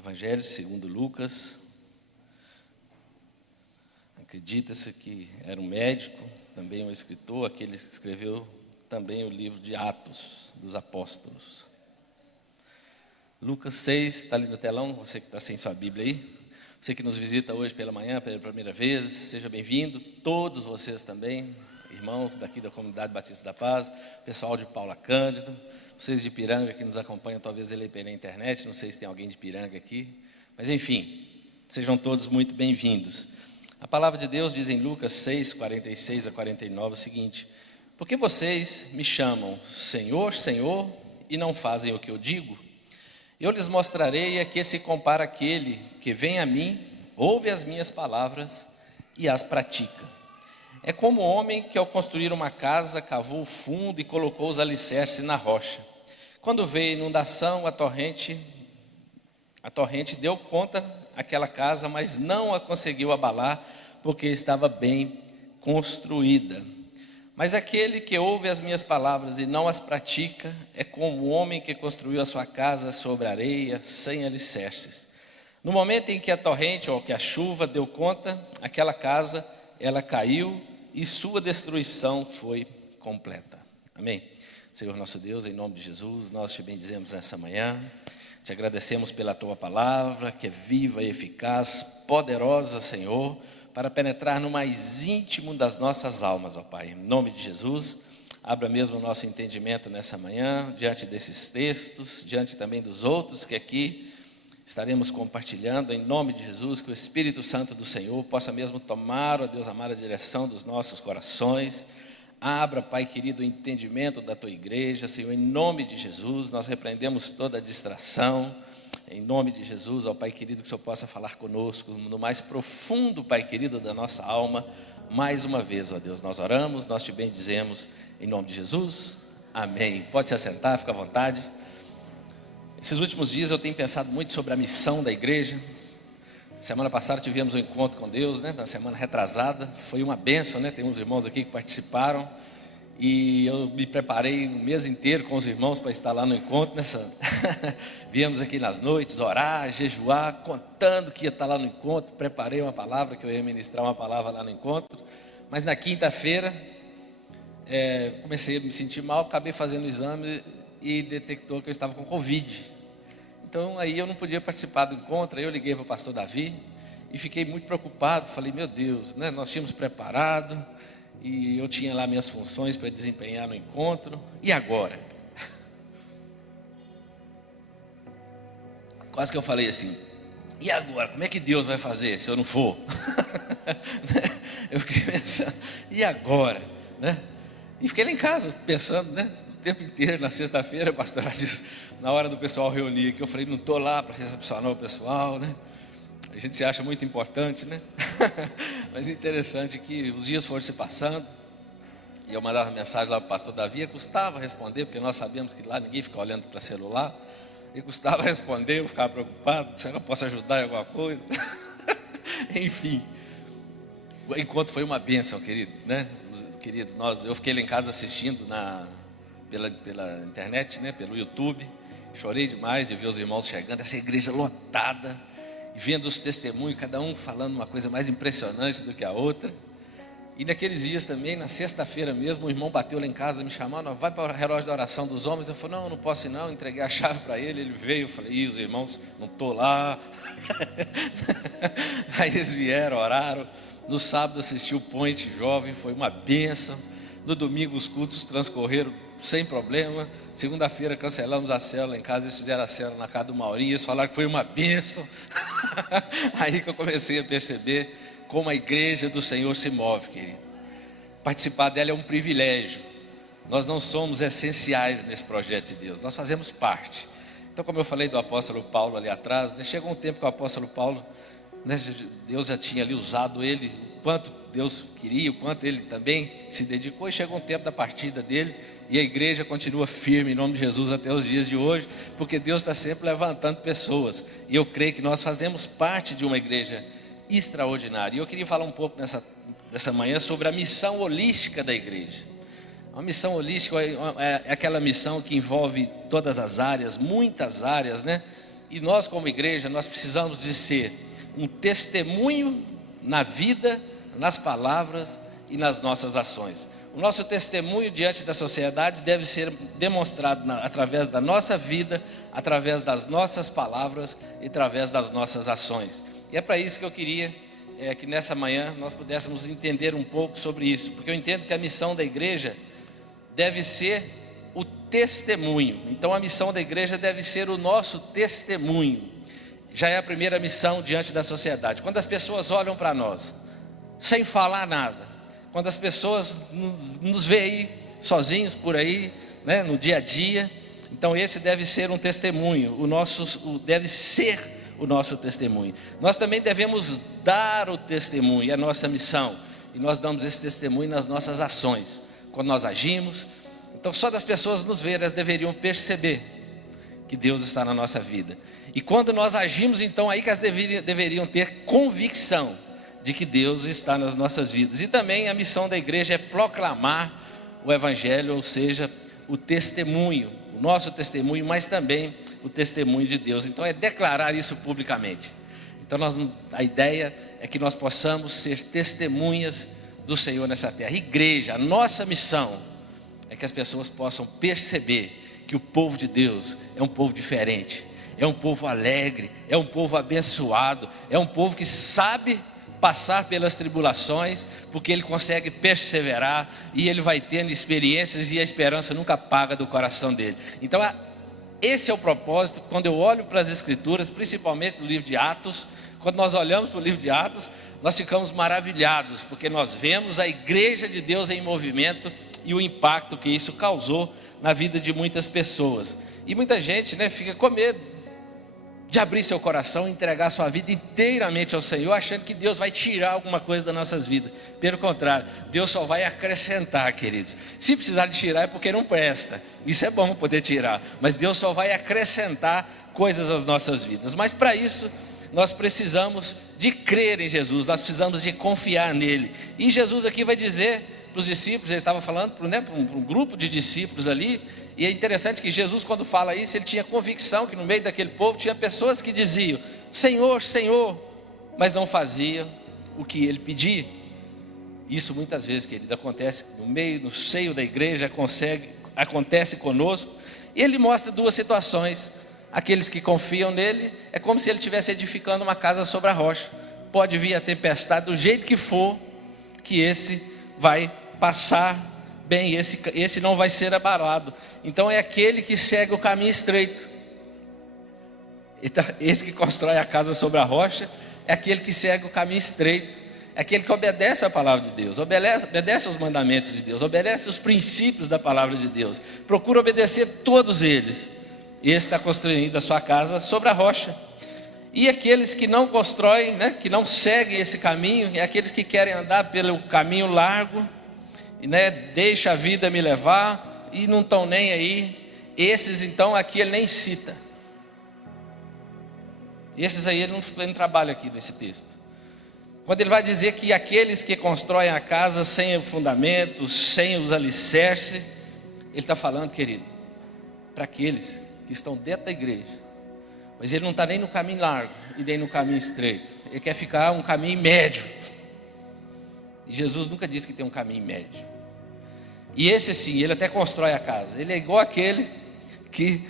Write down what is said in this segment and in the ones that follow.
Evangelho segundo Lucas. Acredita-se que era um médico, também um escritor, aquele que escreveu também o livro de Atos dos Apóstolos. Lucas 6, está ali no telão, você que está sem sua Bíblia aí. Você que nos visita hoje pela manhã, pela primeira vez, seja bem-vindo. Todos vocês também, irmãos daqui da Comunidade Batista da Paz, pessoal de Paula Cândido, vocês de Ipiranga que nos acompanham, talvez ele pela internet, não sei se tem alguém de Ipiranga aqui, mas enfim, sejam todos muito bem-vindos. A palavra de Deus diz em Lucas 6, 46 a 49 o seguinte: porque vocês me chamam Senhor, Senhor, e não fazem o que eu digo? Eu lhes mostrarei a que se compara aquele que vem a mim, ouve as minhas palavras e as pratica. É como o homem que ao construir uma casa cavou o fundo e colocou os alicerces na rocha. Quando veio a inundação, a torrente deu conta daquela casa, mas não a conseguiu abalar, porque estava bem construída. Mas aquele que ouve as minhas palavras e não as pratica, é como o homem que construiu a sua casa sobre areia, sem alicerces. No momento em que a torrente ou que a chuva deu conta, aquela casa, ela caiu e sua destruição foi completa. Amém? Senhor nosso Deus, em nome de Jesus, nós te bendizemos nessa manhã. Te agradecemos pela tua palavra, que é viva e eficaz, poderosa, Senhor, para penetrar no mais íntimo das nossas almas, ó Pai. Em nome de Jesus, abra mesmo o nosso entendimento nessa manhã, diante desses textos, diante também dos outros que aqui estaremos compartilhando, em nome de Jesus, que o Espírito Santo do Senhor possa mesmo tomar, ó Deus amado, a direção dos nossos corações. Abra, Pai querido, o entendimento da tua igreja, Senhor, em nome de Jesus. Nós repreendemos toda distração, em nome de Jesus, ó Pai querido, que o Senhor possa falar conosco no mais profundo, Pai querido, da nossa alma. Mais uma vez, ó Deus, nós oramos, nós te bendizemos, em nome de Jesus, amém. Pode se assentar, fica à vontade. Esses últimos dias eu tenho pensado muito sobre a missão da igreja. Semana passada tivemos um encontro com Deus, né? Na semana retrasada, foi uma bênção, né? Tem uns irmãos aqui que participaram, e eu me preparei um mês inteiro com os irmãos para estar lá no encontro, viemos aqui nas noites, orar, jejuar, contando que ia estar lá no encontro. Preparei uma palavra, que eu ia ministrar uma palavra lá no encontro, mas na quinta-feira, comecei a me sentir mal, acabei fazendo o exame e detectou que eu estava com Covid. Então aí eu não podia participar do encontro. Aí eu liguei para o pastor Davi e fiquei muito preocupado. Falei, meu Deus, né? Nós tínhamos preparado e eu tinha lá minhas funções para desempenhar no encontro. E agora? Quase que eu falei assim, e agora? Como é que Deus vai fazer se eu não for? Eu fiquei pensando, e agora? Né? E fiquei lá em casa pensando, né? O tempo inteiro. Na sexta-feira, a pastora disse, na hora do pessoal reunir, que eu falei, não estou lá para recepcionar o pessoal, né? A gente se acha muito importante, né? Mas é interessante que os dias foram se passando, e eu mandava mensagem lá para o pastor Davi, custava responder, porque nós sabemos que lá ninguém fica olhando para celular, e custava responder, eu ficava preocupado, será que eu posso ajudar em alguma coisa? Enfim, o encontro foi uma bênção, querido, né? Queridos, eu fiquei lá em casa assistindo pela internet, né? Pelo YouTube. Chorei demais de ver os irmãos chegando, essa igreja lotada, vendo os testemunhos, cada um falando uma coisa mais impressionante do que a outra. E naqueles dias também, na sexta-feira mesmo, o irmão bateu lá em casa me chamando, vai para o relógio da oração dos homens. Eu falei, não posso ir não, entreguei a chave para ele, ele veio, eu falei, os irmãos, não estou lá. Aí eles vieram, oraram. No sábado assisti o Point Jovem, foi uma bênção. No domingo os cultos transcorreram sem problema. Segunda-feira cancelamos a célula em casa, eles fizeram a célula na casa do Maurinho, eles falaram que foi uma bênção. Aí que eu comecei a perceber como a igreja do Senhor se move, querido. Participar dela é um privilégio. Nós não somos essenciais nesse projeto de Deus, nós fazemos parte. Então, como eu falei do apóstolo Paulo ali atrás, né, chegou um tempo que o apóstolo Paulo, né, Deus já tinha ali usado ele, o quanto Deus queria, o quanto ele também se dedicou, e chegou um tempo da partida dele, e a igreja continua firme em nome de Jesus até os dias de hoje, porque Deus está sempre levantando pessoas, e eu creio que nós fazemos parte de uma igreja extraordinária. E eu queria falar um pouco nessa manhã sobre a missão holística da igreja. A missão holística é aquela missão que envolve todas as áreas, muitas áreas, né? E nós como igreja, nós precisamos de ser um testemunho na vida, nas palavras e nas nossas ações. O nosso testemunho diante da sociedade deve ser demonstrado através da nossa vida, através das nossas palavras e através das nossas ações. E é para isso que eu queria que nessa manhã nós pudéssemos entender um pouco sobre isso, porque eu entendo que a missão da igreja deve ser o testemunho. Então a missão da igreja deve ser o nosso testemunho. Já é a primeira missão diante da sociedade. Quando as pessoas olham para nós, sem falar nada, quando as pessoas nos veem aí, sozinhos por aí, né, no dia a dia, então esse deve ser um testemunho, deve ser o nosso testemunho. Nós também devemos dar o testemunho, é a nossa missão, e nós damos esse testemunho nas nossas ações, quando nós agimos. Então só das pessoas nos verem, elas deveriam perceber que Deus está na nossa vida. E quando nós agimos, então aí que elas deveriam ter convicção de que Deus está nas nossas vidas. E também a missão da igreja é proclamar o Evangelho, ou seja, o testemunho, o nosso testemunho, mas também o testemunho de Deus. Então é declarar isso publicamente. Então a ideia é que nós possamos ser testemunhas do Senhor nessa terra. Igreja, a nossa missão é que as pessoas possam perceber que o povo de Deus é um povo diferente, é um povo alegre, é um povo abençoado, é um povo que sabe passar pelas tribulações, porque ele consegue perseverar e ele vai tendo experiências e a esperança nunca apaga do coração dele. Então esse é o propósito. Quando eu olho para as Escrituras, principalmente no livro de Atos, quando nós olhamos para o livro de Atos, nós ficamos maravilhados, porque nós vemos a igreja de Deus em movimento e o impacto que isso causou na vida de muitas pessoas. E muita gente, né, fica com medo de abrir seu coração e entregar sua vida inteiramente ao Senhor, achando que Deus vai tirar alguma coisa das nossas vidas. Pelo contrário, Deus só vai acrescentar, queridos. Se precisar de tirar é porque não presta. Isso é bom poder tirar, mas Deus só vai acrescentar coisas às nossas vidas. Mas para isso, nós precisamos de crer em Jesus, nós precisamos de confiar nele. E Jesus aqui vai dizer para os discípulos, ele estava falando para um grupo de discípulos ali, e é interessante que Jesus, quando fala isso, ele tinha convicção que no meio daquele povo tinha pessoas que diziam: Senhor, Senhor, mas não faziam o que ele pedia. Isso muitas vezes, querido, acontece no seio da igreja, acontece conosco. E ele mostra duas situações. Aqueles que confiam nele, é como se ele estivesse edificando uma casa sobre a rocha. Pode vir a tempestade do jeito que for, que esse vai passar bem, esse não vai ser abalado. Então é aquele que segue o caminho estreito. Esse que constrói a casa sobre a rocha é aquele que segue o caminho estreito, é aquele que obedece a palavra de Deus, obedece aos mandamentos de Deus, obedece os princípios da palavra de Deus, procura obedecer todos eles. Esse está construindo a sua casa sobre a rocha. E aqueles que não constroem, né, que não seguem esse caminho, é aqueles que querem andar pelo caminho largo, né, deixa a vida me levar, e não estão nem aí. Esses então aqui ele nem cita. Esses aí ele não trabalha aqui nesse texto. Quando ele vai dizer que aqueles que constroem a casa sem o fundamento, sem os alicerces, ele está falando, querido, para aqueles que estão dentro da igreja, mas ele não está nem no caminho largo e nem no caminho estreito, ele quer ficar um caminho médio. E Jesus nunca disse que tem um caminho médio. E esse sim, ele até constrói a casa. Ele é igual aquele que,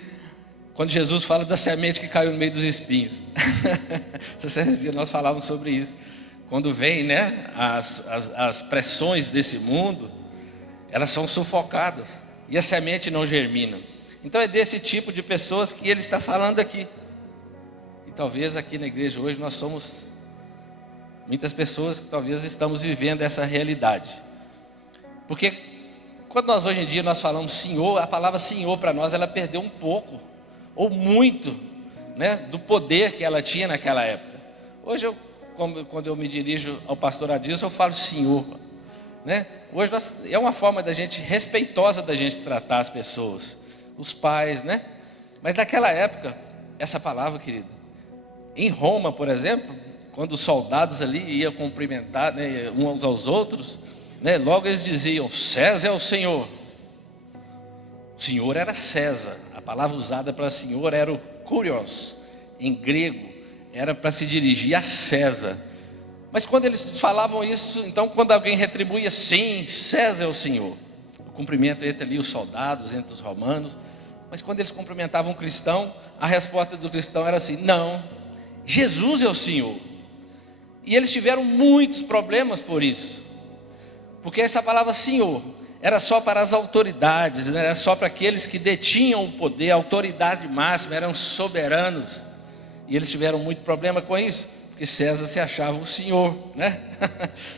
quando Jesus fala da semente que caiu no meio dos espinhos. Esses dias nós falávamos sobre isso. Quando vem, né, as pressões desse mundo, elas são sufocadas e a semente não germina. Então é desse tipo de pessoas que ele está falando aqui. E talvez aqui na igreja hoje nós somos muitas pessoas que talvez estamos vivendo essa realidade. Porque quando nós hoje em dia nós falamos Senhor, a palavra Senhor para nós ela perdeu um pouco, ou muito, né, do poder que ela tinha naquela época. Hoje quando eu me dirijo ao pastor Adilson, eu falo Senhor, né? Hoje é uma forma da gente, respeitosa da gente tratar as pessoas, os pais, né? Mas naquela época, essa palavra, querido, em Roma, por exemplo, quando os soldados ali iam cumprimentar, né, uns aos outros, né, logo eles diziam: César é o Senhor. O Senhor era César. A palavra usada para Senhor era o Kurios. em grego, era para se dirigir a César. Mas quando eles falavam isso, então quando alguém retribuía, sim, César é o Senhor. O cumprimento entre ali os soldados, entre os romanos. Mas quando eles cumprimentavam um cristão, a resposta do cristão era assim: não, Jesus é o Senhor. E eles tiveram muitos problemas por isso. Porque essa palavra Senhor era só para as autoridades, né? Era só para aqueles que detinham o poder, a autoridade máxima, eram soberanos. E eles tiveram muito problema com isso, porque César se achava o Senhor, né?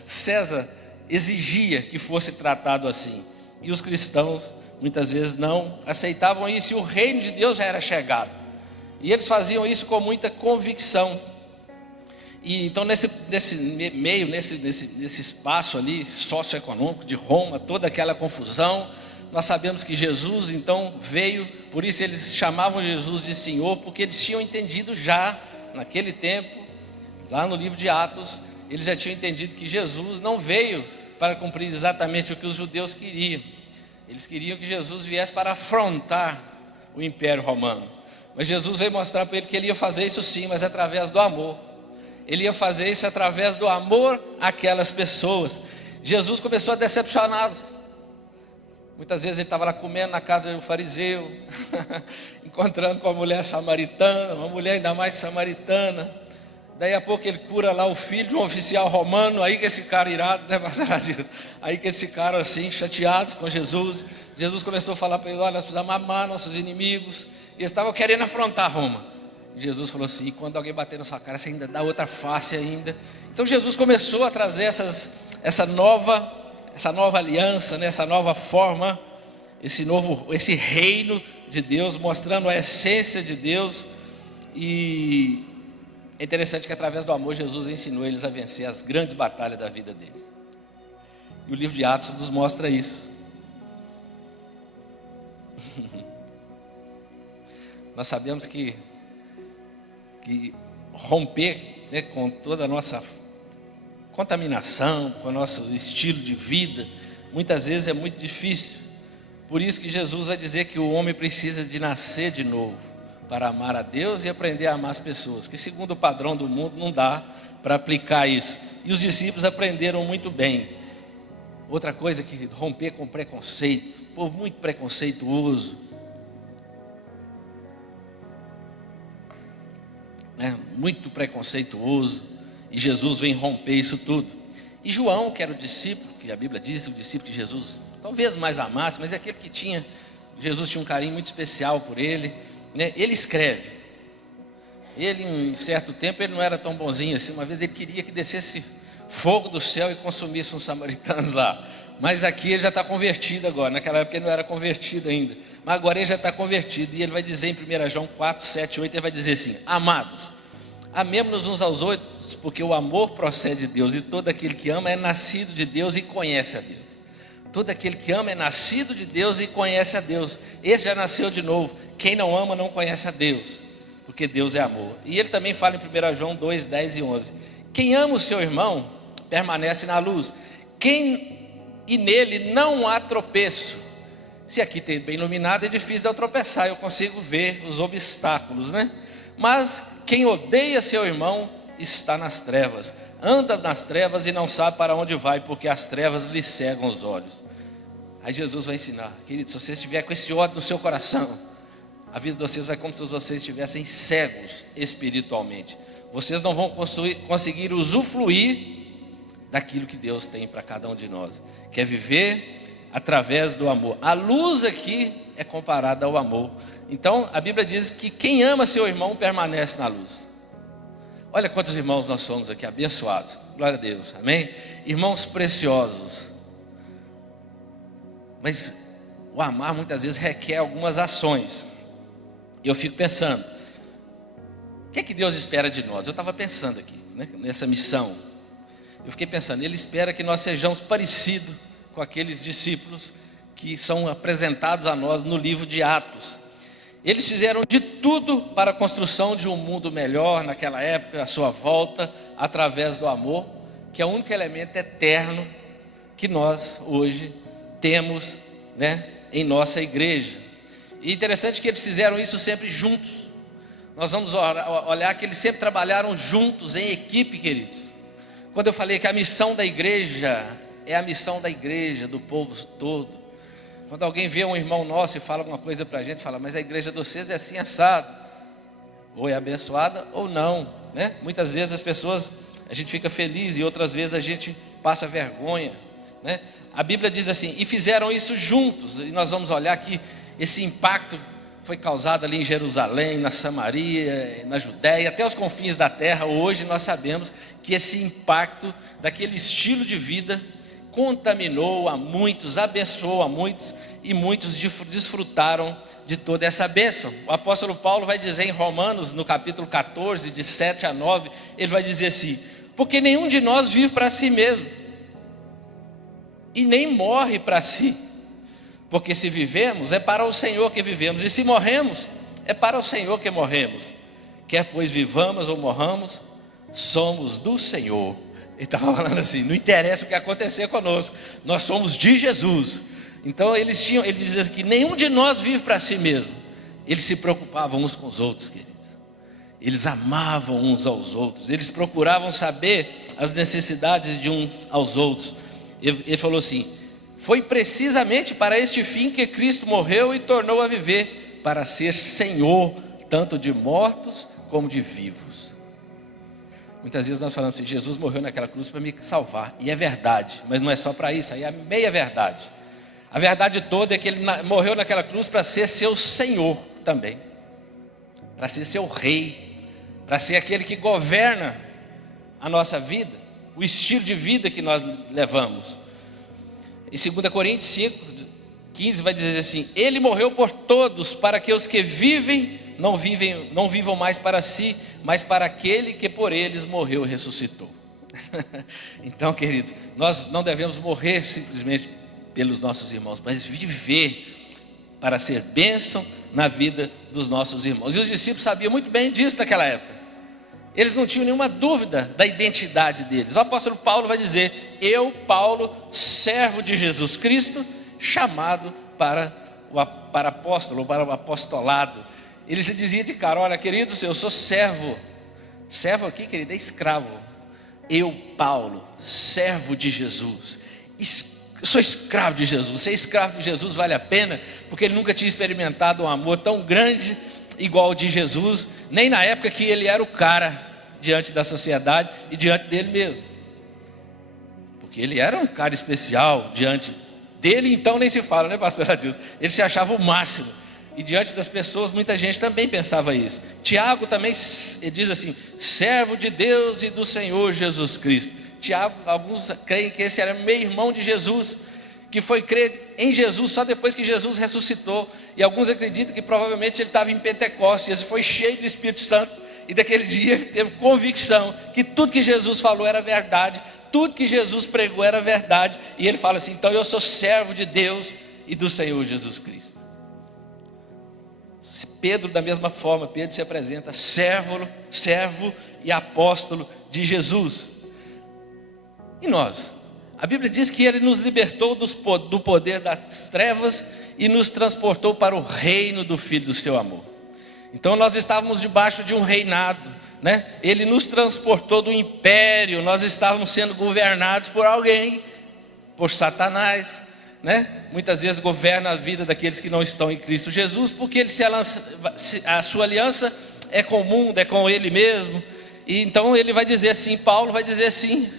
César exigia que fosse tratado assim. E os cristãos muitas vezes não aceitavam isso, e o reino de Deus já era chegado. E eles faziam isso com muita convicção. E então nesse meio, nesse espaço ali socioeconômico de Roma, toda aquela confusão, nós sabemos que Jesus então veio, por isso eles chamavam Jesus de Senhor, porque eles tinham entendido já naquele tempo, lá no livro de Atos, eles já tinham entendido que Jesus não veio para cumprir exatamente o que os judeus queriam. Eles queriam que Jesus viesse para afrontar o Império Romano. Mas Jesus veio mostrar para ele que ele ia fazer isso sim, mas através do amor. Ele ia fazer isso através do amor àquelas pessoas. Jesus começou a decepcioná-los. Muitas vezes ele estava lá comendo na casa de um fariseu, encontrando com a mulher samaritana, uma mulher ainda mais samaritana. Daí a pouco ele cura lá o filho de um oficial romano, aí que eles ficaram irados, né, aí que eles ficaram assim, chateados com Jesus. Jesus começou a falar para ele: olha, nós precisamos amar nossos inimigos. E eles estavam querendo afrontar Roma. Jesus falou assim: e quando alguém bater na sua cara, você ainda dá outra face ainda. Então Jesus começou a trazer essa nova aliança, né, essa nova forma, esse reino de Deus, mostrando a essência de Deus. E é interessante que através do amor Jesus ensinou eles a vencer as grandes batalhas da vida deles. E o livro de Atos nos mostra isso. Nós sabemos que romper, né, com toda a nossa contaminação, com o nosso estilo de vida, muitas vezes é muito difícil. Por isso que Jesus vai dizer que o homem precisa de nascer de novo, para amar a Deus e aprender a amar as pessoas, que segundo o padrão do mundo não dá para aplicar isso. E os discípulos aprenderam muito bem. Outra coisa é que romper com preconceito, povo muito preconceituoso, né? Muito preconceituoso, e Jesus vem romper isso tudo. E João, que era o discípulo, que a Bíblia diz, o discípulo que Jesus talvez mais amasse, mas é aquele que Jesus tinha um carinho muito especial por ele, né? Ele escreve. Ele, em certo tempo, ele não era tão bonzinho assim. Uma vez ele queria que descesse fogo do céu e consumisse uns samaritanos lá. Mas aqui ele já está convertido agora. Naquela época ele não era convertido ainda, mas agora ele já está convertido. E ele vai dizer em 1 João 4, 7, 8, ele vai dizer assim: amados, amemos-nos uns aos outros, porque o amor procede de Deus, e todo aquele que ama é nascido de Deus e conhece a Deus. Todo aquele que ama é nascido de Deus e conhece a Deus. Esse já nasceu de novo. Quem não ama não conhece a Deus, porque Deus é amor. E ele também fala em 1 João 2, 10 e 11: quem ama o seu irmão permanece na luz, e nele não há tropeço. Se aqui tem bem iluminado, é difícil de eu tropeçar, eu consigo ver os obstáculos, né? Mas quem odeia seu irmão está nas trevas, anda nas trevas e não sabe para onde vai, porque as trevas lhe cegam os olhos. Aí Jesus vai ensinar: querido, se você estiver com esse ódio no seu coração, a vida de vocês vai como se vocês estivessem cegos espiritualmente. Vocês não vão conseguir usufruir daquilo que Deus tem para cada um de nós, que é viver através do amor. A luz aqui é comparada ao amor. Então a Bíblia diz que quem ama seu irmão permanece na luz. Olha quantos irmãos nós somos aqui, abençoados. Glória a Deus, amém? Irmãos preciosos. Mas o amar muitas vezes requer algumas ações. E eu fico pensando, o que é que Deus espera de nós? Eu estava pensando aqui, né, nessa missão. Eu fiquei pensando, Ele espera que nós sejamos parecidos com aqueles discípulos que são apresentados a nós no livro de Atos. Eles fizeram de tudo para a construção de um mundo melhor naquela época, à sua volta, através do amor, que é o único elemento eterno que nós hoje temos, né, em nossa igreja. E interessante que eles fizeram isso sempre juntos. nós vamos olhar que eles sempre trabalharam juntos, em equipe, queridos. Quando eu falei que a missão da igreja é a missão da igreja, do povo todo. Quando alguém vê um irmão nosso e fala alguma coisa para a gente, fala, mas a igreja de vocês é assim assado, ou é abençoada ou não, né? Muitas vezes as pessoas, a gente fica feliz e outras vezes a gente passa vergonha, né? A Bíblia diz assim, e fizeram isso juntos, e nós vamos olhar que esse impacto foi causado ali em Jerusalém, na Samaria, na Judéia, até os confins da terra. Hoje nós sabemos que esse impacto daquele estilo de vida contaminou a muitos, abençoou a muitos, e muitos desfrutaram de toda essa bênção. O apóstolo Paulo vai dizer em Romanos, no capítulo 14, de 7 a 9, ele vai dizer assim, porque nenhum de nós vive para si mesmo, e nem morre para si, porque se vivemos, é para o Senhor que vivemos, e se morremos, é para o Senhor que morremos. Quer pois vivamos ou morramos, somos do Senhor. Ele estava falando assim, não interessa o que acontecer conosco, nós somos de Jesus. Então ele dizia que nenhum de nós vive para si mesmo. Eles se preocupavam uns com os outros, queridos. Eles amavam uns aos outros, eles procuravam saber as necessidades de uns aos outros. Ele falou assim, foi precisamente para este fim que Cristo morreu e tornou a viver, para ser Senhor, tanto de mortos como de vivos. Muitas vezes nós falamos assim, Jesus morreu naquela cruz para me salvar, e é verdade, mas não é só para isso, aí é a meia verdade. A verdade toda é que ele morreu naquela cruz para ser seu Senhor também, para ser seu Rei, para ser aquele que governa a nossa vida, o estilo de vida que nós levamos. Em 2 Coríntios 5, 15 vai dizer assim, ele morreu por todos, para que os que vivem não vivam mais para si, mas para aquele que por eles morreu e ressuscitou. Então, queridos, nós não devemos morrer simplesmente pelos nossos irmãos, mas viver para ser bênção na vida dos nossos irmãos. E os discípulos sabiam muito bem disso naquela época. Eles não tinham nenhuma dúvida da identidade deles. O apóstolo Paulo vai dizer, eu, Paulo, servo de Jesus Cristo, chamado para apóstolo, para o apostolado. Ele se dizia de cara, olha, queridos, eu sou servo. Servo aqui, querido, é escravo. Eu, Paulo, servo de Jesus. Eu sou escravo de Jesus. Ser escravo de Jesus vale a pena, porque ele nunca tinha experimentado um amor tão grande igual ao de Jesus, nem na época que ele era o cara diante da sociedade e diante dele mesmo, porque ele era um cara especial diante dele, então nem se fala, né, pastor Adilson? Ele se achava o máximo, e diante das pessoas muita gente também pensava isso. Tiago também diz assim, servo de Deus e do Senhor Jesus Cristo. Tiago, alguns creem que esse era meio irmão de Jesus, que foi crer em Jesus só depois que Jesus ressuscitou, e alguns acreditam que provavelmente ele estava em Pentecostes, foi cheio do Espírito Santo, e daquele dia ele teve convicção que tudo que Jesus falou era verdade, tudo que Jesus pregou era verdade, e ele fala assim, então eu sou servo de Deus e do Senhor Jesus Cristo. Pedro, da mesma forma, Pedro se apresenta servo e apóstolo de Jesus. E nós? A Bíblia diz que ele nos libertou do poder das trevas e nos transportou para o reino do Filho do seu amor. Então nós estávamos debaixo de um reinado, né? Ele nos transportou do império, nós estávamos sendo governados por alguém, por Satanás, né? Muitas vezes governa a vida daqueles que não estão em Cristo Jesus, porque a sua aliança é com o mundo, é com ele mesmo. E então ele vai dizer assim, Paulo vai dizer assim,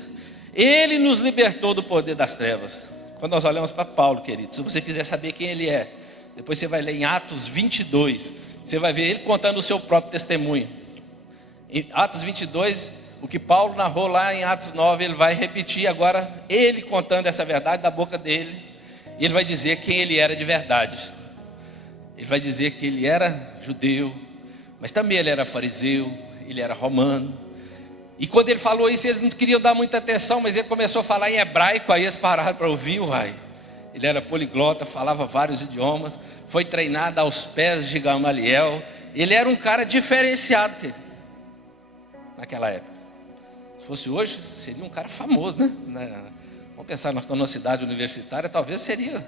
ele nos libertou do poder das trevas. Quando nós olhamos para Paulo, querido, se você quiser saber quem ele é, depois você vai ler em Atos 22, você vai ver ele contando o seu próprio testemunho. Em Atos 22, o que Paulo narrou lá em Atos 9, ele vai repetir agora, ele contando essa verdade da boca dele, e ele vai dizer quem ele era de verdade. Ele vai dizer que ele era judeu, mas também ele era fariseu, ele era romano. E quando ele falou isso, eles não queriam dar muita atenção, mas ele começou a falar em hebraico, aí eles pararam para ouvir, uai. Ele era poliglota, falava vários idiomas, foi treinado aos pés de Gamaliel. Ele era um cara diferenciado, querido, naquela época. Se fosse hoje, seria um cara famoso, né? Vamos pensar, nós estamos numa cidade universitária, talvez seria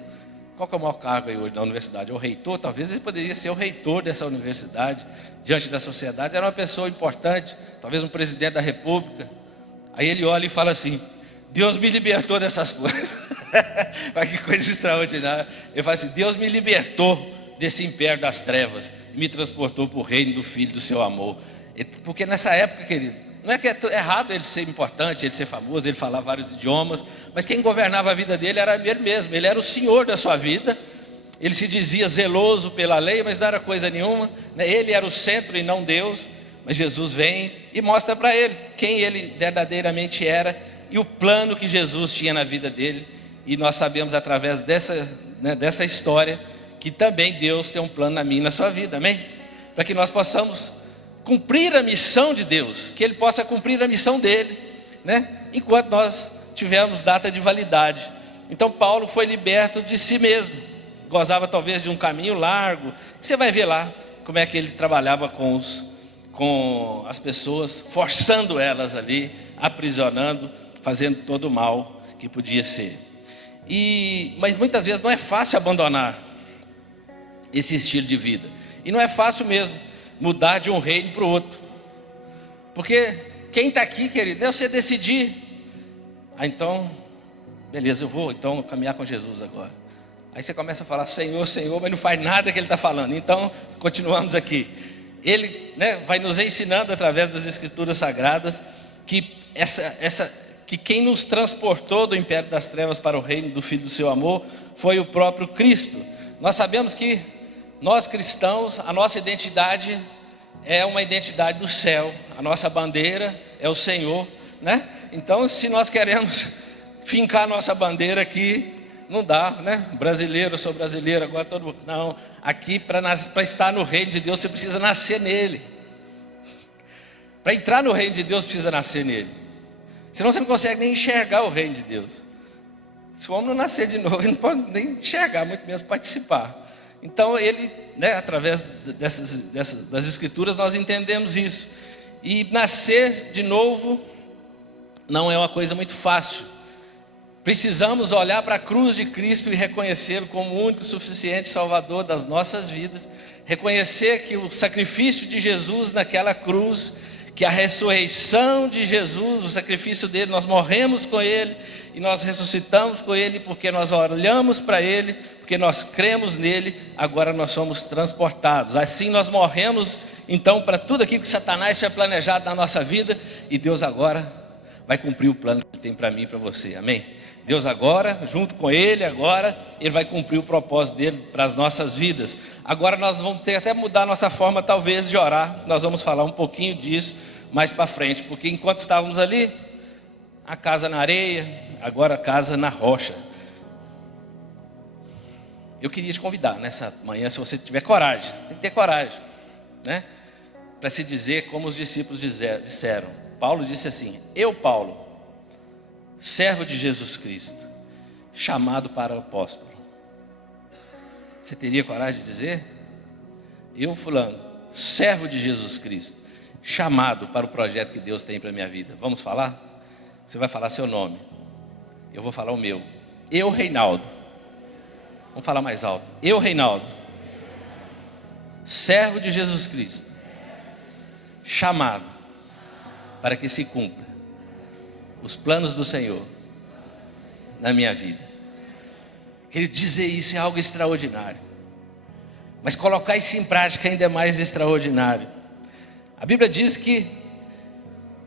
Qual que é o maior cargo aí hoje na universidade? É o reitor? Talvez ele poderia ser o reitor dessa universidade, diante da sociedade. Era uma pessoa importante, talvez um presidente da república. Aí ele olha e fala assim: Deus me libertou dessas coisas. Olha que coisa extraordinária. Ele fala assim: Deus me libertou desse império das trevas e me transportou para o reino do Filho do seu amor. Porque nessa época, querido, não é que é errado ele ser importante, ele ser famoso, ele falar vários idiomas, mas quem governava a vida dele era ele mesmo. Ele era o senhor da sua vida. Ele se dizia zeloso pela lei, mas não era coisa nenhuma, né? Ele era o centro e não Deus. Mas Jesus vem e mostra para ele quem ele verdadeiramente era e o plano que Jesus tinha na vida dele. E nós sabemos através dessa história que também Deus tem um plano na minha e na sua vida, amém? Para que nós possamos cumprir a missão de Deus, que Ele possa cumprir a missão dele, né? Enquanto nós tivermos data de validade. Então Paulo foi liberto de si mesmo, gozava talvez de um caminho largo. Você vai ver lá como é que ele trabalhava com as pessoas, forçando elas ali, aprisionando, fazendo todo o mal que podia ser. Mas muitas vezes não é fácil abandonar esse estilo de vida. E não é fácil mesmo mudar de um reino para o outro. Porque quem está aqui, querido, é você decidir. Então, beleza, eu vou então caminhar com Jesus agora. Aí você começa a falar: Senhor, Senhor, mas não faz nada que Ele está falando. Então, continuamos aqui. Ele, vai nos ensinando através das Escrituras Sagradas que que quem nos transportou do império das trevas para o reino do Filho do seu amor foi o próprio Cristo. Nós sabemos que nós cristãos, a nossa identidade é uma identidade do céu, a nossa bandeira é o Senhor, né? Então, se nós queremos fincar a nossa bandeira aqui, não dá, né? Brasileiro, eu sou brasileiro, agora todo mundo. Não, aqui para estar no reino de Deus você precisa nascer nele. Para entrar no reino de Deus precisa nascer nele. Senão você não consegue nem enxergar o reino de Deus. Se o homem não nascer de novo, ele não pode nem enxergar, muito menos participar. Então ele, através das Escrituras nós entendemos isso. E nascer de novo não é uma coisa muito fácil. Precisamos olhar para a cruz de Cristo e reconhecê-lo como o único suficiente Salvador das nossas vidas. Reconhecer que o sacrifício de Jesus naquela cruz, que a ressurreição de Jesus, o sacrifício dele, nós morremos com ele e nós ressuscitamos com ele, porque nós olhamos para ele, porque nós cremos nele, agora nós somos transportados. Assim nós morremos então para tudo aquilo que Satanás tinha planejado na nossa vida, e Deus agora vai cumprir o plano que ele tem para mim e para você, amém? Deus agora, junto com ele agora, ele vai cumprir o propósito dele para as nossas vidas. Agora nós vamos ter até mudar a nossa forma talvez de orar. Nós vamos falar um pouquinho disso mais para frente, porque enquanto estávamos ali, a casa na areia, agora a casa na rocha. Eu queria te convidar nessa manhã, se você tiver coragem, tem que ter coragem, né? Para se dizer como os discípulos disseram. Paulo disse assim: eu, Paulo, servo de Jesus Cristo, chamado para o apóstolo. Você teria coragem de dizer? Eu, fulano, servo de Jesus Cristo, chamado para o projeto que Deus tem para a minha vida. Vamos falar? Você vai falar seu nome, eu vou falar o meu. Eu, Reinaldo. Vamos falar mais alto. Eu, Reinaldo, servo de Jesus Cristo, chamado para que se cumpra os planos do Senhor na minha vida. Querido, dizer isso é algo extraordinário, mas colocar isso em prática ainda é mais extraordinário. A Bíblia diz que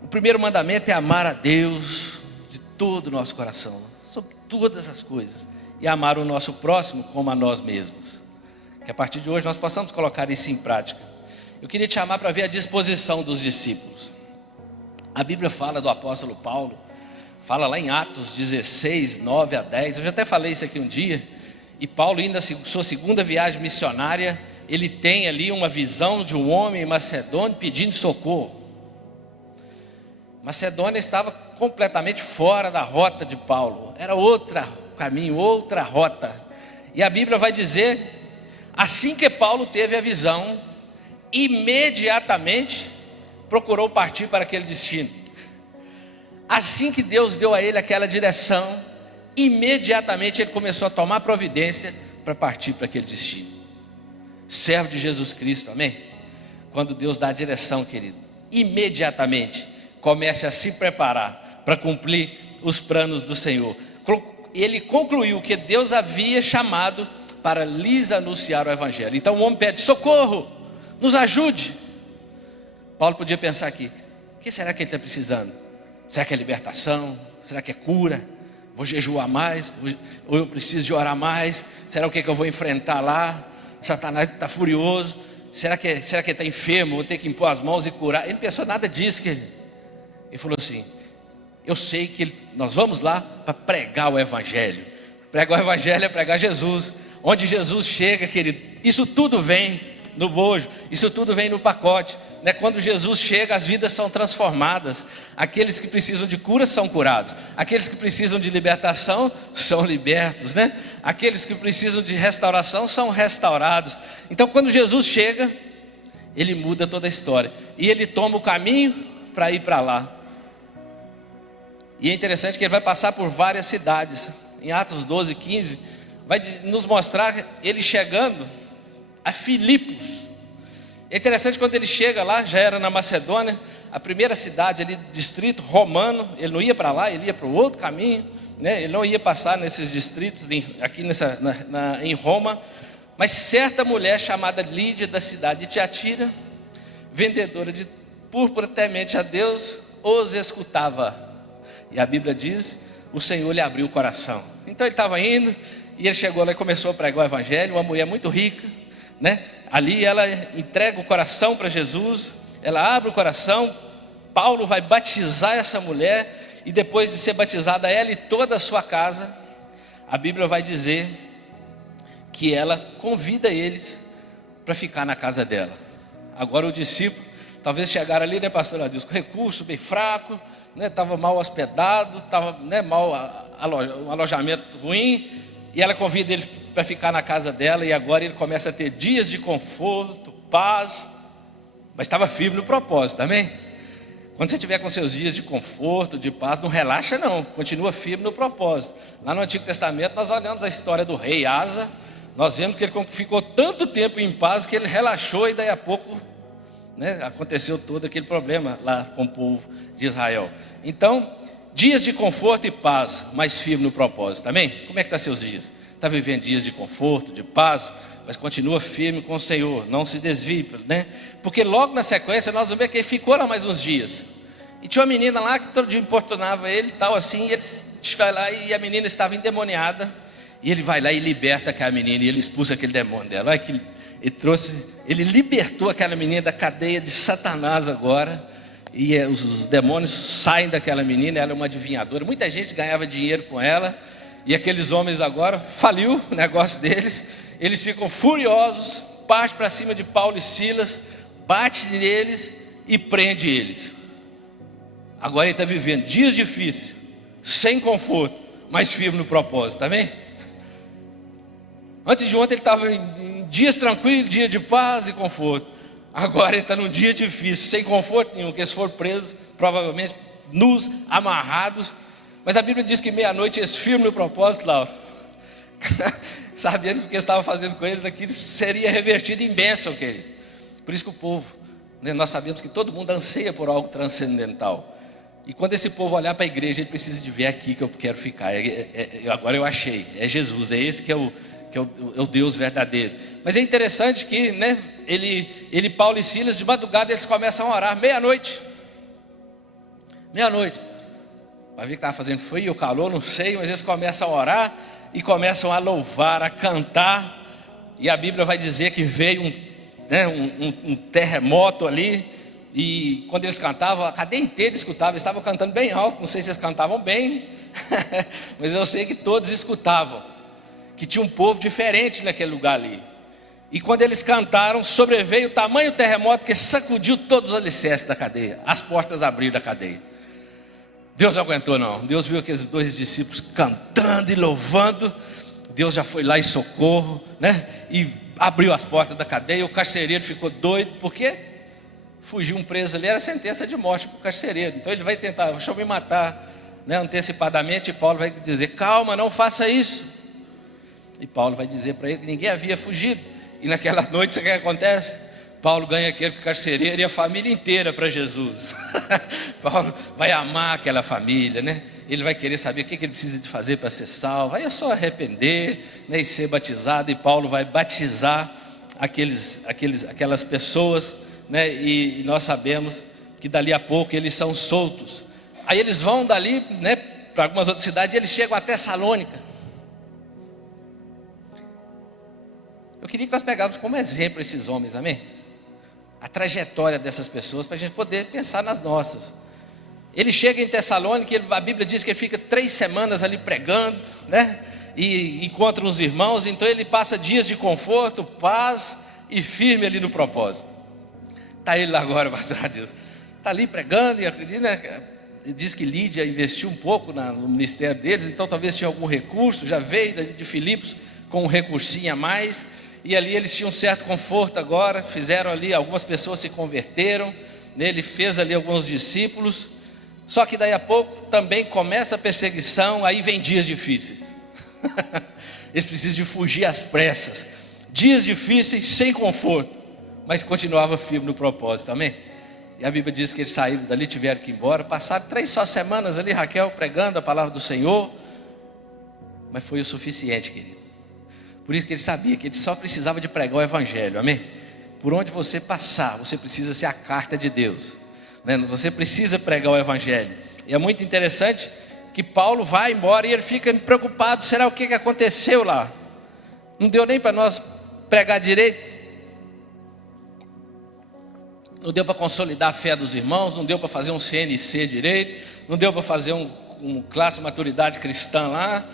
o primeiro mandamento é amar a Deus de todo o nosso coração, sobre todas as coisas, e amar o nosso próximo como a nós mesmos. Que a partir de hoje nós possamos colocar isso em prática. Eu queria te chamar para ver a disposição dos discípulos. A Bíblia fala do apóstolo Paulo, fala lá em Atos 16, 9 a 10, eu já até falei isso aqui um dia, e Paulo indo a sua segunda viagem missionária, ele tem ali uma visão de um homem macedônio pedindo socorro. Macedônia estava completamente fora da rota de Paulo, era outro caminho, outra rota, e a Bíblia vai dizer, assim que Paulo teve a visão, imediatamente procurou partir para aquele destino. Assim que Deus deu a ele aquela direção, imediatamente ele começou a tomar providência para partir para aquele destino. Servo de Jesus Cristo, amém? Quando Deus dá a direção, querido, imediatamente comece a se preparar para cumprir os planos do Senhor. Ele concluiu que Deus havia chamado para lhes anunciar o Evangelho. Então o homem pede: socorro, nos ajude. Paulo podia pensar aqui: o que será que ele está precisando? Será que é libertação? Será que é cura? Vou jejuar mais? Ou eu preciso de orar mais? Será o que eu vou enfrentar lá? Satanás está furioso. Será que ele está enfermo? Vou ter que impor as mãos e curar? Ele não pensou nada disso, querido. Ele falou assim: eu sei que nós vamos lá para pregar o Evangelho. Pregar o Evangelho é pregar Jesus. Onde Jesus chega, querido, isso tudo vem no bojo, isso tudo vem no pacote, né? Quando Jesus chega, as vidas são transformadas. Aqueles que precisam de cura são curados, aqueles que precisam de libertação são libertos, né? Aqueles que precisam de restauração são restaurados. Então quando Jesus chega, ele muda toda a história, e ele toma o caminho para ir para lá. E é interessante que ele vai passar por várias cidades. Em Atos 12, 15, vai nos mostrar ele chegando a Filipos. É interessante, quando ele chega lá, já era na Macedônia, a primeira cidade ali, distrito romano. Ele não ia para lá, ele ia para o outro caminho, né? Ele não ia passar nesses distritos aqui em Roma. Mas certa mulher chamada Lídia, da cidade de Tiatira, vendedora de púrpura temente a Deus, os escutava. E a Bíblia diz: o Senhor lhe abriu o coração. Então ele estava indo, e ele chegou lá e começou a pregar o Evangelho. Uma mulher muito rica, né? Ali ela entrega o coração para Jesus, ela abre o coração. Paulo vai batizar essa mulher, e depois de ser batizada ela e toda a sua casa, a Bíblia vai dizer que ela convida eles para ficar na casa dela. Agora o discípulo, talvez chegaram ali, né, pastor Adilson, com recurso bem fraco, né, estava mal hospedado, estava, né, um alojamento ruim, e ela convida ele para ficar na casa dela. E agora ele começa a ter dias de conforto, paz, mas estava firme no propósito, amém? Quando você estiver com seus dias de conforto, de paz, não relaxa não, continua firme no propósito. Lá no Antigo Testamento nós olhamos a história do rei Asa, nós vemos que ele ficou tanto tempo em paz que ele relaxou, e daí a pouco, né, aconteceu todo aquele problema lá com o povo de Israel. Então, dias de conforto e paz, mas firme no propósito, amém? Como é que estão seus dias? Está vivendo dias de conforto, de paz, mas continua firme com o Senhor, não se desvie, né? Porque logo na sequência nós vamos ver que ele ficou lá mais uns dias, e tinha uma menina lá que todo dia importunava ele, tal assim, e ele vai lá, e a menina estava endemoniada, e ele vai lá e liberta aquela menina, e ele expulsa aquele demônio dela. Olha que ele libertou aquela menina da cadeia de Satanás agora, e os demônios saem daquela menina. Ela é uma adivinhadora, muita gente ganhava dinheiro com ela, e aqueles homens agora, faliu o negócio deles, eles ficam furiosos, parte para cima de Paulo e Silas, bate neles e prende eles. Agora ele está vivendo dias difíceis, sem conforto, mas firme no propósito, amém? Antes de ontem ele estava em dias tranquilos, dia de paz e conforto. Agora ele está num dia difícil, sem conforto nenhum, porque eles foram presos, provavelmente nus, amarrados. Mas a Bíblia diz que meia-noite eles firmes no propósito, Laura. Sabendo que o que eles estavam fazendo com eles, aquilo seria revertido em bênção, querido. Por isso que o povo, né, nós sabemos que todo mundo anseia por algo transcendental. E quando esse povo olhar para a igreja, ele precisa de ver aqui que eu quero ficar. Agora eu achei, é Jesus, é esse que é o Deus verdadeiro. Mas é interessante que, né, Paulo e Silas, de madrugada eles começam a orar, meia-noite, vai ver que estava fazendo frio ou calor, não sei, mas eles começam a orar, e começam a louvar, a cantar, e a Bíblia vai dizer que veio um terremoto ali, e quando eles cantavam, a cadeia inteira escutava. Eles estavam cantando bem alto, não sei se eles cantavam bem, mas eu sei que todos escutavam, que tinha um povo diferente naquele lugar ali. E quando eles cantaram, sobreveio o tamanho terremoto que sacudiu todos os alicerces da cadeia, as portas abriram da cadeia. Deus não aguentou não, Deus viu aqueles dois discípulos cantando e louvando, Deus já foi lá em socorro, né? E abriu as portas da cadeia. O carcereiro ficou doido, porque fugiu um preso ali, era sentença de morte para o carcereiro. Então ele vai tentar, deixa eu me matar, né, antecipadamente. E Paulo vai dizer: calma, não faça isso. E Paulo vai dizer para ele que ninguém havia fugido. E naquela noite, sabe o que acontece? Paulo ganha aquele carcereiro e a família inteira para Jesus. Paulo vai amar aquela família, né? Ele vai querer saber o que ele precisa de fazer para ser salvo. Aí é só arrepender, né, e ser batizado. E Paulo vai batizar aquelas pessoas, né? E nós sabemos que dali a pouco eles são soltos. Aí eles vão dali, né, para algumas outras cidades, e eles chegam a Tessalônica. Eu queria que nós pegássemos como exemplo esses homens, amém? A trajetória dessas pessoas, para a gente poder pensar nas nossas. Ele chega em Tessalônica, a Bíblia diz que ele fica 3 semanas ali pregando, né? E encontra uns irmãos, então ele passa dias de conforto, paz e firme ali no propósito. Está ele lá agora, pastor Adilson. Está ali pregando, e né, diz que Lídia investiu um pouco no ministério deles, então talvez tinha algum recurso, já veio de Filipos com um recursinho a mais. E ali eles tinham um certo conforto agora, fizeram ali, algumas pessoas se converteram, ele fez ali alguns discípulos, só que daí a pouco também começa a perseguição, aí vem dias difíceis, eles precisam de fugir às pressas, dias difíceis, sem conforto, mas continuava firme no propósito, amém? E a Bíblia diz que eles saíram dali, tiveram que ir embora, passaram 3 só semanas ali, Raquel pregando a palavra do Senhor, mas foi o suficiente, querido. Por isso que ele sabia que ele só precisava de pregar o Evangelho, amém? Por onde você passar, você precisa ser a carta de Deus, né? Você precisa pregar o Evangelho. E é muito interessante que Paulo vai embora e ele fica preocupado, será o que aconteceu lá? Não deu nem para nós pregar direito, não deu para consolidar a fé dos irmãos, não deu para fazer um CNC direito, não deu para fazer um classe maturidade cristã lá,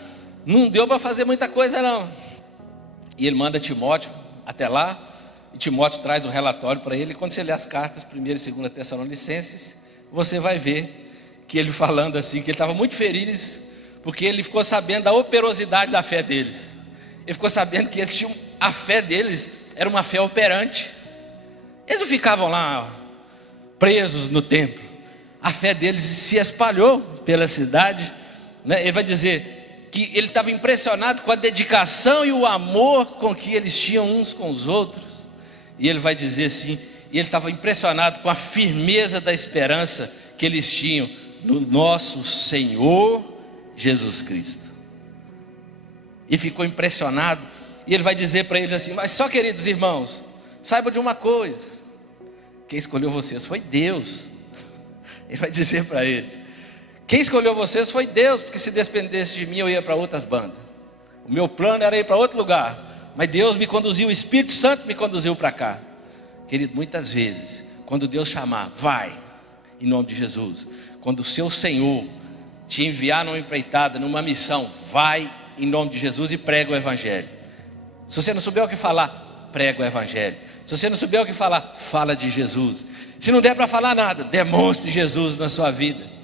não deu para fazer muita coisa não. E ele manda Timóteo até lá, e Timóteo traz um relatório para ele. E quando você lê as cartas, 1ª e 2ª Tessalonicenses, você vai ver que ele falando assim, que ele estava muito feliz, porque ele ficou sabendo da operosidade da fé deles. Ele ficou sabendo que a fé deles era uma fé operante. Eles não ficavam lá presos no templo. A fé deles se espalhou pela cidade, né? Ele vai dizer que ele estava impressionado com a dedicação e o amor com que eles tinham uns com os outros. E ele vai dizer assim, e ele estava impressionado com a firmeza da esperança que eles tinham no nosso Senhor Jesus Cristo. E ficou impressionado, e ele vai dizer para eles assim, mas só, queridos irmãos, saibam de uma coisa, quem escolheu vocês foi Deus. Ele vai dizer para eles, quem escolheu vocês foi Deus, porque se dependesse de mim eu ia para outras bandas. O meu plano era ir para outro lugar, mas Deus me conduziu, o Espírito Santo me conduziu para cá. Querido, muitas vezes, quando Deus chamar, vai, em nome de Jesus. Quando o seu Senhor te enviar numa empreitada, numa missão, vai em nome de Jesus e prega o Evangelho. Se você não souber o que falar, prega o Evangelho. Se você não souber o que falar, fala de Jesus. Se não der para falar nada, demonstre Jesus na sua vida.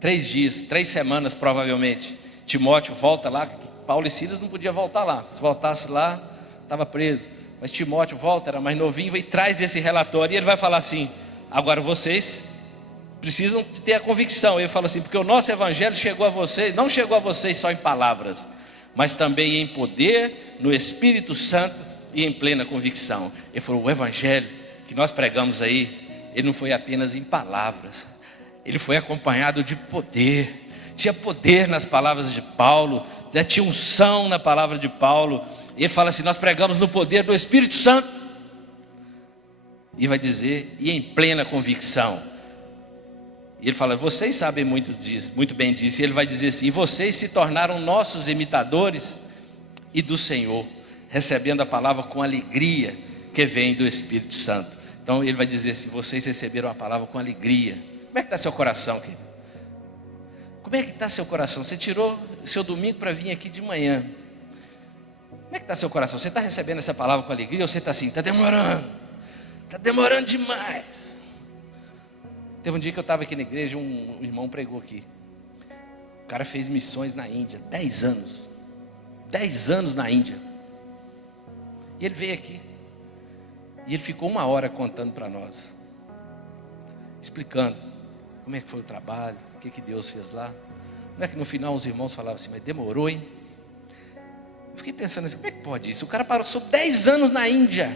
3 dias, 3 semanas provavelmente, Timóteo volta lá. Paulo e Silas não podiam voltar lá, se voltasse lá, estava preso. Mas Timóteo volta, era mais novinho, e traz esse relatório, e ele vai falar assim, agora vocês precisam de ter a convicção. Ele fala assim, porque o nosso Evangelho chegou a vocês, não chegou a vocês só em palavras, mas também em poder, no Espírito Santo e em plena convicção. Ele falou, o Evangelho que nós pregamos aí, ele não foi apenas em palavras, ele foi acompanhado de poder. Tinha poder nas palavras de Paulo, tinha unção na palavra de Paulo. E ele fala assim, nós pregamos no poder do Espírito Santo. E vai dizer, e em plena convicção. E ele fala, vocês sabem muito disso, muito bem disso. E ele vai dizer assim, e vocês se tornaram nossos imitadores e do Senhor, recebendo a palavra com alegria que vem do Espírito Santo. Então ele vai dizer assim, vocês receberam a palavra com alegria. Como é que está seu coração, querido? Como é que está seu coração? Você tirou seu domingo para vir aqui de manhã. Como é que está seu coração? Você está recebendo essa palavra com alegria ou você está assim, está demorando demais? Teve um dia que eu estava aqui na igreja, um irmão pregou aqui. O cara fez missões na Índia, 10 anos. 10 anos na Índia. E ele veio aqui. E ele ficou 1 hora contando para nós. Explicando como é que foi o trabalho, o que Deus fez lá. Não é que no final os irmãos falavam assim, mas demorou, hein? Fiquei pensando assim, como é que pode isso? O cara passou 10 anos na Índia.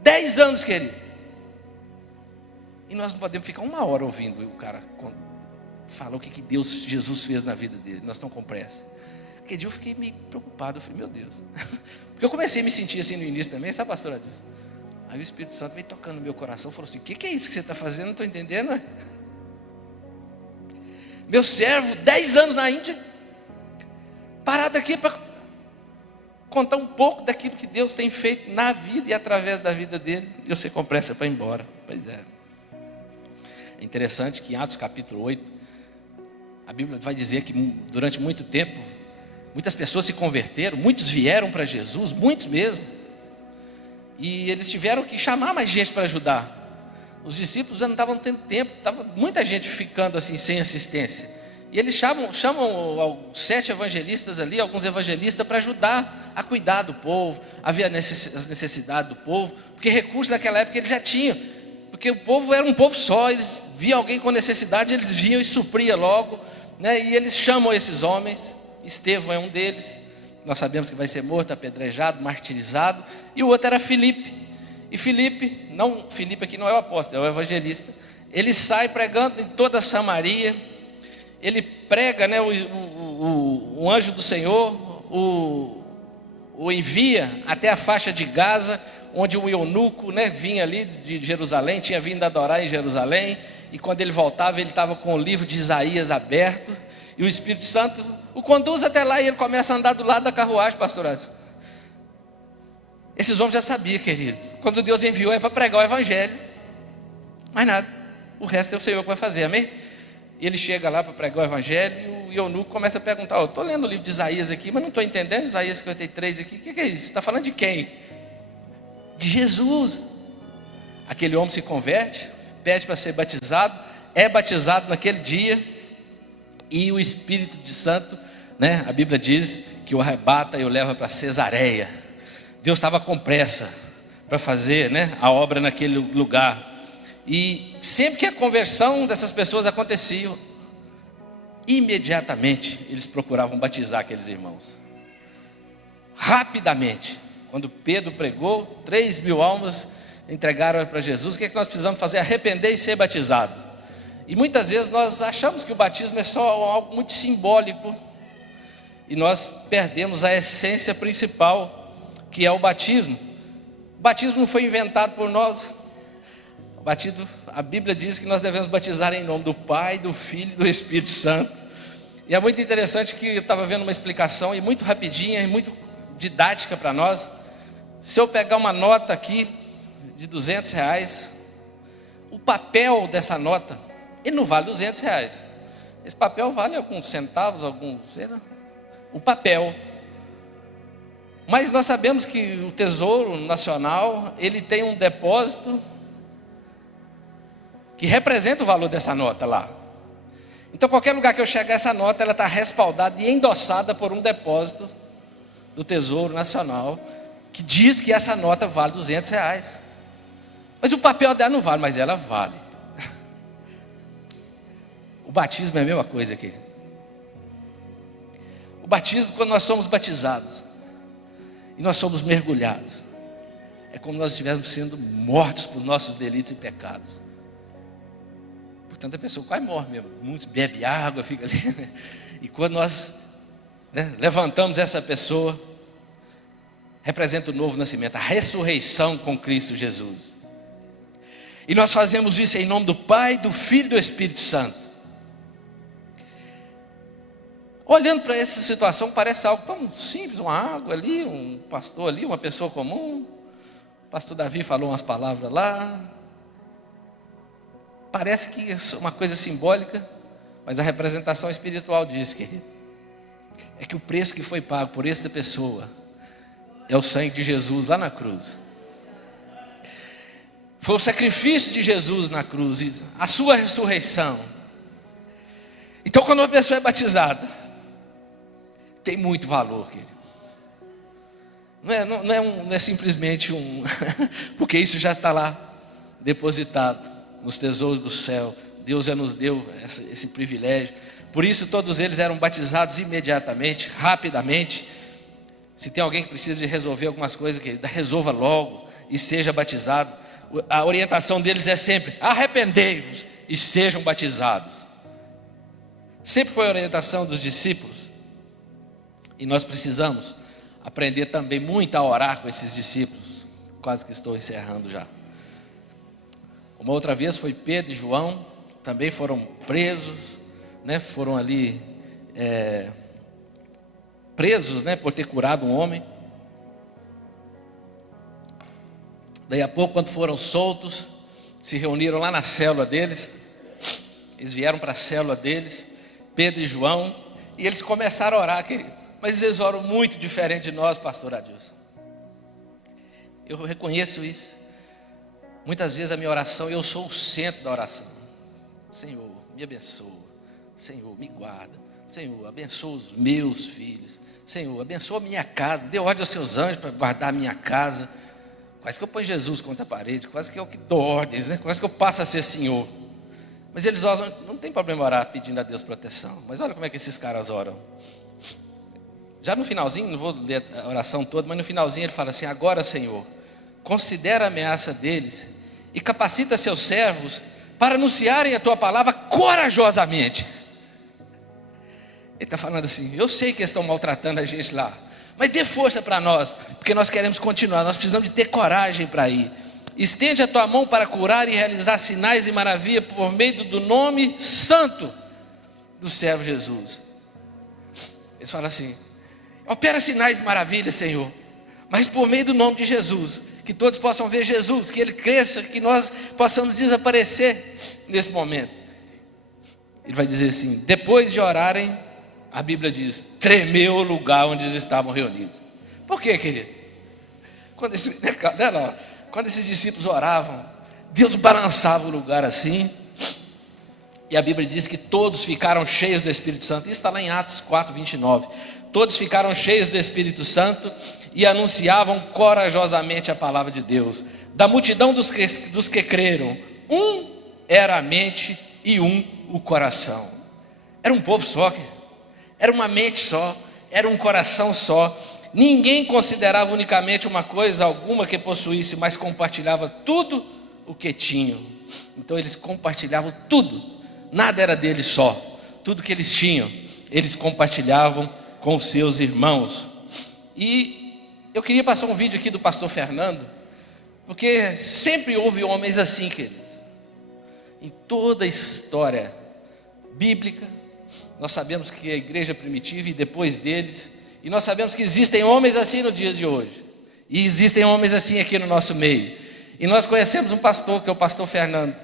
10 anos, querido. E nós não podemos ficar 1 hora ouvindo o cara falar o que Jesus fez na vida dele. Nós estamos com pressa. Aquele dia eu fiquei meio preocupado. Eu falei, meu Deus. Porque eu comecei a me sentir assim no início também, sabe, pastor Adilson? Aí o Espírito Santo veio tocando no meu coração e falou assim, o que é isso que você está fazendo? Não estou entendendo. Meu servo, 10 anos na Índia, parado aqui para contar um pouco daquilo que Deus tem feito na vida e através da vida dele. E eu sei com pressa para ir embora. Pois é. É interessante que em Atos capítulo 8, a Bíblia vai dizer que durante muito tempo, muitas pessoas se converteram, muitos vieram para Jesus, muitos mesmo. E eles tiveram que chamar mais gente para ajudar. Os discípulos já não estavam tendo tempo, estava muita gente ficando assim sem assistência. E eles chamam 7 evangelistas ali, alguns evangelistas, para ajudar a cuidar do povo, a ver as necessidades do povo, porque recursos naquela época eles já tinham, porque o povo era um povo só, eles viam alguém com necessidade, eles vinham e supria logo, né? E eles chamam esses homens. Estevão é um deles, nós sabemos que vai ser morto, apedrejado, martirizado, e o outro era Filipe. E Filipe aqui não é o apóstolo, é o evangelista. Ele sai pregando em toda a Samaria. Ele prega, né, o anjo do Senhor o envia até a faixa de Gaza, onde o eunuco, né, vinha ali de Jerusalém, tinha vindo adorar em Jerusalém, e quando ele voltava, ele estava com o livro de Isaías aberto, e o Espírito Santo o conduz até lá, e ele começa a andar do lado da carruagem, pastorado. Esses homens já sabiam, querido, quando Deus enviou é para pregar o evangelho, mais nada, o resto é o Senhor que vai fazer, amém? E ele chega lá para pregar o evangelho, e o eunuco começa a perguntar, estou lendo o livro de Isaías aqui, mas não estou entendendo, Isaías 53 aqui, o que é isso? Você está falando de quem? De Jesus. Aquele homem se converte, pede para ser batizado, é batizado naquele dia, e o Espírito de Santo, né, a Bíblia diz que o arrebata e o leva para Cesareia. Deus estava com pressa para fazer, né, a obra naquele lugar. E sempre que a conversão dessas pessoas acontecia, imediatamente eles procuravam batizar aqueles irmãos. Rapidamente. Quando Pedro pregou, 3.000 almas entregaram para Jesus. O que é que nós precisamos fazer? Arrepender e ser batizado. E muitas vezes nós achamos que o batismo é só algo muito simbólico, e nós perdemos a essência principal, que é o batismo. O batismo não foi inventado por nós. O batismo, a Bíblia diz que nós devemos batizar em nome do Pai, do Filho e do Espírito Santo. E é muito interessante que eu estava vendo uma explicação, e muito rapidinha, e muito didática para nós. Se eu pegar uma nota aqui de R$200, o papel dessa nota, ele não vale R$200. Esse papel vale alguns centavos, o papel. Mas nós sabemos que o Tesouro Nacional, ele tem um depósito que representa o valor dessa nota lá. Então qualquer lugar que eu chegar, essa nota, ela está respaldada e endossada por um depósito do Tesouro Nacional, que diz que essa nota vale R$200. Mas o papel dela não vale, mas ela vale. O batismo é a mesma coisa, querido. O batismo, quando nós somos batizados e nós somos mergulhados, é como nós estivéssemos sendo mortos por nossos delitos e pecados. Portanto, a pessoa quase morre mesmo. Muitos bebem água, fica ali. E quando nós, né, levantamos essa pessoa, representa o novo nascimento, a ressurreição com Cristo Jesus. E nós fazemos isso em nome do Pai, do Filho e do Espírito Santo. Olhando para essa situação, parece algo tão simples, uma água ali, um pastor ali, uma pessoa comum. O pastor Davi falou umas palavras lá. Parece que é uma coisa simbólica, mas a representação espiritual diz, querido, é que o preço que foi pago por essa pessoa é o sangue de Jesus lá na cruz. Foi o sacrifício de Jesus na cruz, a sua ressurreição. Então quando uma pessoa é batizada, tem muito valor, querido. Não é simplesmente porque isso já está lá depositado nos tesouros do céu. Deus já nos deu esse privilégio. Por isso todos eles eram batizados imediatamente, rapidamente. Se tem alguém que precisa de resolver algumas coisas, querido, resolva logo e seja batizado. A orientação deles é sempre: arrependei-vos e sejam batizados. Sempre foi a orientação dos discípulos. E nós precisamos aprender também muito a orar com esses discípulos. Quase que estou encerrando já. Uma outra vez foi Pedro e João, também foram presos, né? Foram ali presos, né? Por ter curado um homem. Daí a pouco, quando foram soltos, se reuniram lá na célula deles. Eles vieram para a célula deles, Pedro e João, e eles começaram a orar, queridos. Mas eles oram muito diferente de nós, pastor Adilson. Eu reconheço isso. Muitas vezes a minha oração, eu sou o centro da oração. Senhor, me abençoa. Senhor, me guarda. Senhor, abençoa os meus filhos. Senhor, abençoa a minha casa. Dê ordem aos seus anjos para guardar a minha casa. Quase que eu ponho Jesus contra a parede. Quase que eu que dou ordens, né? Quase que eu passo a ser Senhor. Mas eles oram, não tem problema orar pedindo a Deus proteção. Mas olha como é que esses caras oram. Já no finalzinho, não vou ler a oração toda, mas no finalzinho ele fala assim: agora, Senhor, considera a ameaça deles e capacita seus servos para anunciarem a tua palavra corajosamente. Ele está falando assim: eu sei que eles estão maltratando a gente lá, mas dê força para nós, porque nós queremos continuar, nós precisamos de ter coragem para ir. Estende a tua mão para curar e realizar sinais e maravilha por meio do nome santo do servo Jesus. Eles falam assim: opera sinais e maravilhas, Senhor, mas por meio do nome de Jesus, que todos possam ver Jesus, que Ele cresça, que nós possamos desaparecer nesse momento. Ele vai dizer assim: depois de orarem, a Bíblia diz, tremeu o lugar onde eles estavam reunidos. Por quê, querido? Quando esses discípulos oravam, Deus balançava o lugar assim, e a Bíblia diz que todos ficaram cheios do Espírito Santo. Isso está lá em Atos 4, 29. Todos ficaram cheios do Espírito Santo e anunciavam corajosamente a palavra de Deus. Da multidão dos que creram, um era a mente e um o coração. Era um povo só, era uma mente só, era um coração só. Ninguém considerava unicamente uma coisa alguma que possuísse, mas compartilhava tudo o que tinham. Então eles compartilhavam tudo, nada era deles só. Tudo que eles tinham, eles compartilhavam com os seus irmãos. E eu queria passar um vídeo aqui do pastor Fernando, porque sempre houve homens assim, queridos. Em toda a história bíblica, nós sabemos que a igreja primitiva e depois deles, e nós sabemos que existem homens assim no dia de hoje. E existem homens assim aqui no nosso meio. E nós conhecemos um pastor, que é o pastor Fernando.